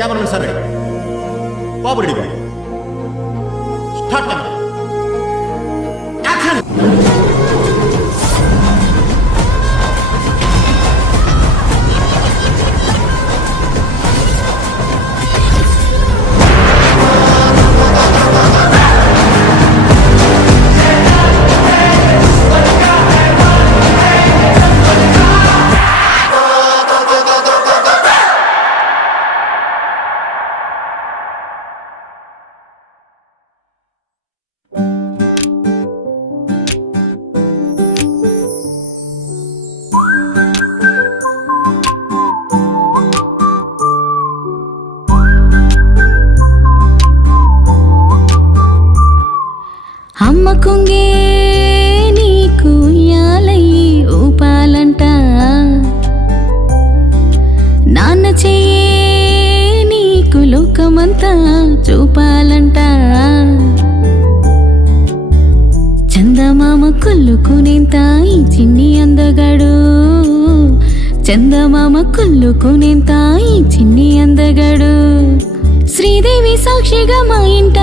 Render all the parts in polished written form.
Cameraman sir ready, బాబు ready, boy start camera action. అమ్మ కొంగే నీకు యాలయ్యి ఊపాలంట, నాన్న చెయ్యే నీకు లోకమంతా చూపాలంట. చందమామ కొల్లుకునేంత ఈ చిన్ని అందగాడు, చందమామ కొల్లుకునేంత ఈ చిన్ని అందగాడు. శ్రీదేవి సాక్షిగా మా ఇంట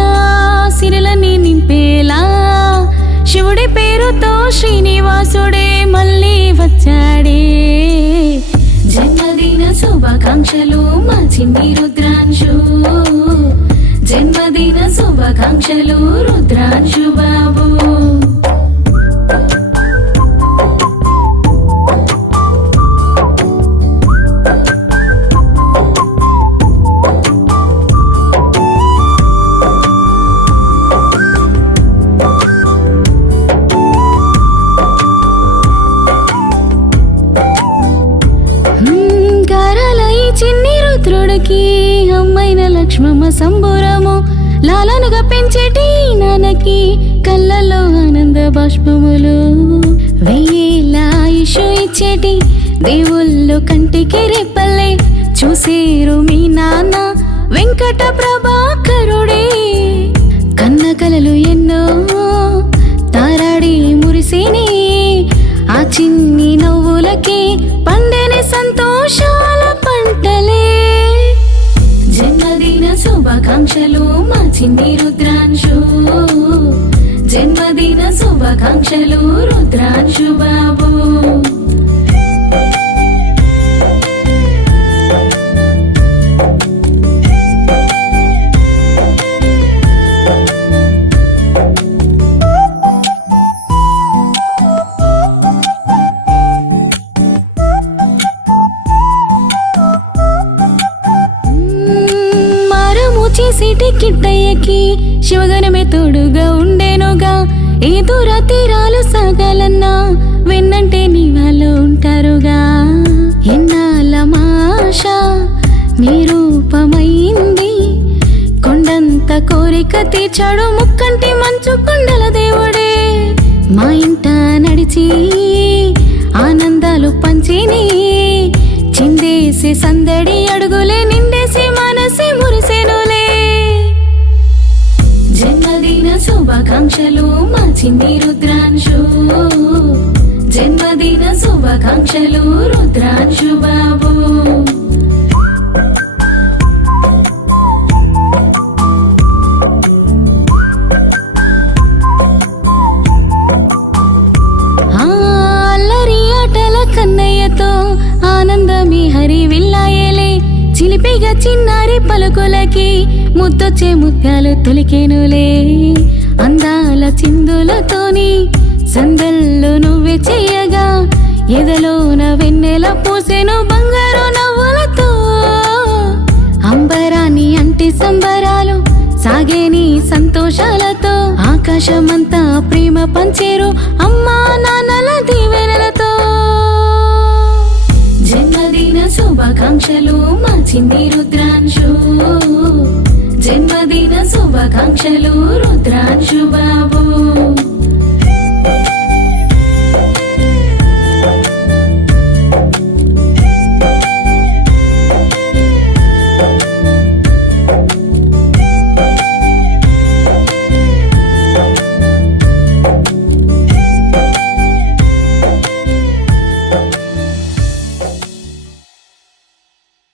సిరలని నింపేలా, శివుడి పేరుతో శ్రీనివాసుడే మళ్ళీ వచ్చాడే. జన్మదిన శుభాకాంక్షలు మా చిన్ని రుద్రాంశు, జన్మదిన శుభాకాంక్షలు రుద్రాంశు బాబు. చిన్ని రుద్రుడికి అమ్మైన లక్ష్మమ్మ సంబురము, లాలనుగా పెంచేటి నాన్నకి కళ్ళల్లో ఆనంద బాష్పములు. వెయ్యేళ్ళ ఆయుష్ ఇచ్చేటి దేవుళ్ళు కంటికి రెప్పల్లే చూసేరు మీ నాన్న వెంకట ప్రభాకరుడే. కన్న కలలు ఎన్నో తారాడి మురిసేనే, ఆ చిన్ని నవ్వులకి పండేని సంతోషాల పంటలే. జన్మదిన శుభాకాంక్షలు మా చిన్ని రుద్రాంశు, జన్మదిన శుభాకాంక్షలు రుద్రాంశు బాబు. చేసేటి కిట్టయ్యకి శివగణమే తోడుగా ఉండేనుగా, ఏ దూర తీరాలు సాగాలన్నా వెన్నంటే నీ వాళ్ళు ఉంటారుగా. ఎన్నాళ్ళ మాష నీ రూపమైంది, కొండంత కోరిక తీర్చాడు ముక్కంటి మంచు కొండల దేవుడే. మా ఇంట నడిచి ఆనందాలు పంచిని, చిందేసి సందడి అడుగులే నిండేసి మనసే మురిసేనులే. జన్మదిన శుభాకాంక్షలు మా చిన్ని రుద్రాంశు, జన్మదిన శుభాకాంక్షలు రుద్రాంశు బాబు. అల్లరి ఆటల కన్నయ్యతో ఆనందమే హరి విల్లాయలే, చిలిపిగా చిన్నారి పలుకులకి ముద్దొచ్చే ముత్యాలు తొలికేనులే. అందాల చిందులతోని సందల్లో నువ్వే చేయగా, ఎదలోన వెన్నెల పూసెను బంగారు నవ్వులతో. అంబరాన్ని అంటే సంబరాలు సాగే నీ సంతోషాలతో, ఆకాశమంతా ప్రేమ పంచేరు అమ్మా నాన్నల దీవెనలతో. జన్మదిన శుభాకాంక్షలు మా చిన్ని రుద్రాంశు, జన్మదిన శుభాకాంక్షలు రుద్రాంశు బాబు.